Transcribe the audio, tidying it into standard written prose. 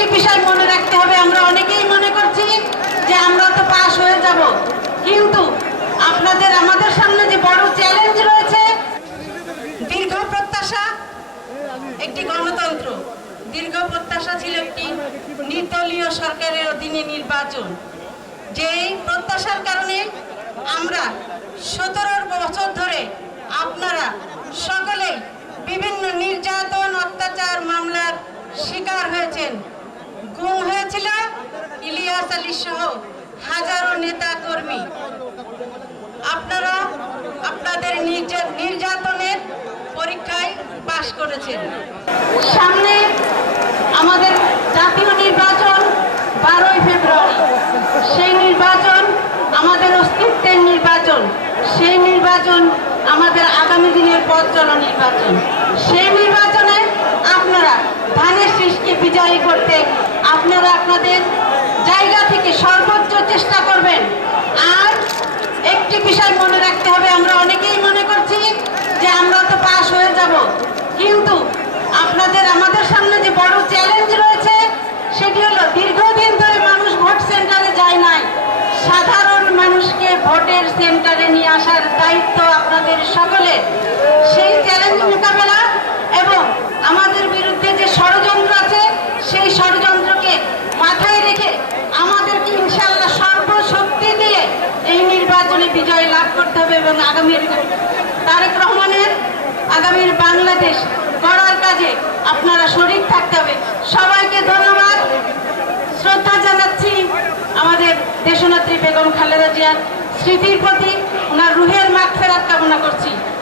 একটি বিষয় মনে রাখতে হবে, আমরা অনেকেই মনে করছি যে আমরা তো পাস হয়ে যাব, কিন্তু আপনাদের আমাদের সামনে যে বড় চ্যালেঞ্জ রয়েছে, দীর্ঘ প্রত্যাশা একটি গণতন্ত্র, দীর্ঘ প্রত্যাশা ছিল একটি নির্দলীয় সরকারের অধীনে নির্বাচন। যেই প্রত্যাশার কারণে আমরা 17 বছর ধরে আপনারা সকলেই বিভিন্ন নির্যাতন অত্যাচার মামলার শিকার হয়েছেন। গুম হয়েছিল ইলিয়াস আলী সহ হাজারো নেতা কর্মী। আপনারা আপনাদের নির্যাতনের পরীক্ষায় পাশ করেছেন। সামনে আমাদের জাতীয় নির্বাচন 12ই ফেব্রুয়ারি। সেই নির্বাচন আমাদের অস্তিত্বের নির্বাচন, সেই নির্বাচন আমাদের আগামী দিনের পথ চলা নির্বাচন। সেই নির্বাচনে আপনারা ধানের শীষকে বিজয়ী করতে আপনারা আপনাদের জায়গা থেকে সর্বোচ্চ চেষ্টা করবেন। আর একটি বিষয় মনে রাখতে হবে, আমরা অনেকেই মনে করছি যে আমরা তো পাস হয়ে যাব, কিন্তু আপনাদের আমাদের সামনে যে বড় চ্যালেঞ্জ রয়েছে সেটি হলো দীর্ঘদিন ধরে মানুষ ভোট সেন্টারে যায় নাই। সাধারণ মানুষকে ভোটের সেন্টারে নিয়ে আসার দায়িত্ব আপনাদের সকলের। সেই চ্যালেঞ্জ মোকাবেলা এবং আমাদের বিরুদ্ধে যে ষড়যন্ত্র আছে সেই ষড়যন্ত্রকে মাথায় রেখে আমাদেরকে ইনশাআল্লাহ সর্বশক্তি দিয়ে এই নির্বাচনে বিজয় লাভ করতে হবে এবং আগামীর তারেক রহমানের আগামীর বাংলাদেশ গড়ার কাজে আপনারা শরীক থাকতে হবে। সবাইকে ধন্যবাদ, শ্রদ্ধা জানাচ্ছি আমাদের দেশনেত্রী বেগম খালেদা জিয়ার স্মৃতির প্রতি, ওনার রুহের মাগফিরাত কামনা করছি।